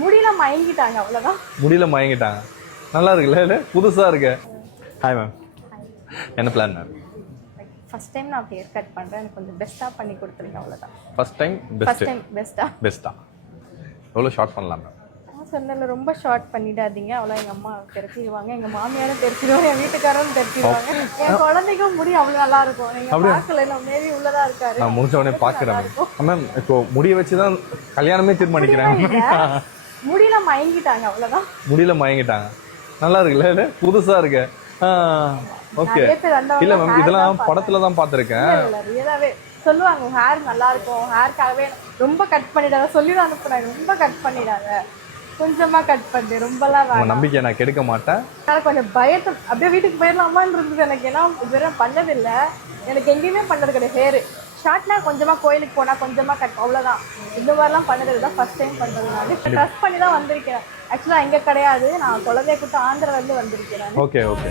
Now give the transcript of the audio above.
முடியல மயங்கிட்டாங்க அவ்வளவுதான். முடியல மயங்கிட்டாங்க. நல்லா இருக்குல்ல, புதுசா இருக்கு. ஹாய் மேம், என்ன பிளான் மேம்? ஃபர்ஸ்ட் டைம் நான் ஹேர் கட் பண்றேன், எனக்கு கொஞ்சம் பெஸ்டா பண்ணி கொடுத்துருங்க அவ்வளவுதான். ஃபர்ஸ்ட் டைம் பெஸ்டா. பெஸ்டா எவ்வளோ ஷார்ட் பண்ணலாம் மேம்? நான் சொன்னல ரொம்ப ஷார்ட் பண்ணிடாதீங்க, அவ்வளோ எங்க அம்மா தெரிச்சிடுவாங்க, எங்க மாமியாரும் தெரிச்சிடுவாங்க, என் வீட்டுக்காரரும் தெரிச்சிடுவாங்க. என் குழந்தைக்கும் முடி அவ்வளோ நல்லா இருக்கும். நீங்க பார்க்கல, நான் மேபி உள்ளதா இருக்காரு. நான் முடிஞ்ச உடனே பார்க்குறேன் மேம். இப்போ முடிய வச்சு தான் கல்யாணமே தீர்மானிக்கிறேன். முடியல மயங்கிட்டாங்க அவ்வளோதான். முடியல மயங்கிட்டாங்க. நல்லா இருக்குல்ல, புதுசா இருக்கு. ஓகே. இல்ல மேம், இதெல்லாம் படத்துல தான் பார்த்துருக்கேன். ரியலாவே சொல்லுவாங்க ஹேர் நல்லா இருக்கும், ஹேர்க்காகவே ரொம்ப கட் பண்ணிடாத சொல்லி தான் அனுப்புறாங்க. ரொம்ப கட் பண்ணிடாத, கொஞ்சமா கட் பண்ணு, ரொம்பலாம் வேணாம். நம்பிக்கை நான் கெடுக்க மாட்டேன். கொஞ்சம் பயத்தை அப்படியே வீட்டுக்கு போயிடலாமான்னு இருந்தது எனக்கு. ஏன்னா இதுவரை பண்ணதில்லை, எனக்கு எங்கேயுமே பண்ணது கிடையாது. ஹேரு ஷார்ட்னா கொஞ்சமா கோயிலுக்கு போனா கொஞ்சமா கட், அவ்வளவுதான். இந்த மாதிரிலாம் பண்ணது தான் ஃபர்ஸ்ட் டைம் பண்றது. நான் ட்ரஸ்ட் பண்ணி தான் வந்திருக்கேன். ஆக்சுவலா எங்க கிடையாது, நான் குழந்தைய கூட்டு ஆந்திரால இருந்து வந்திருக்கேன். Okay okay.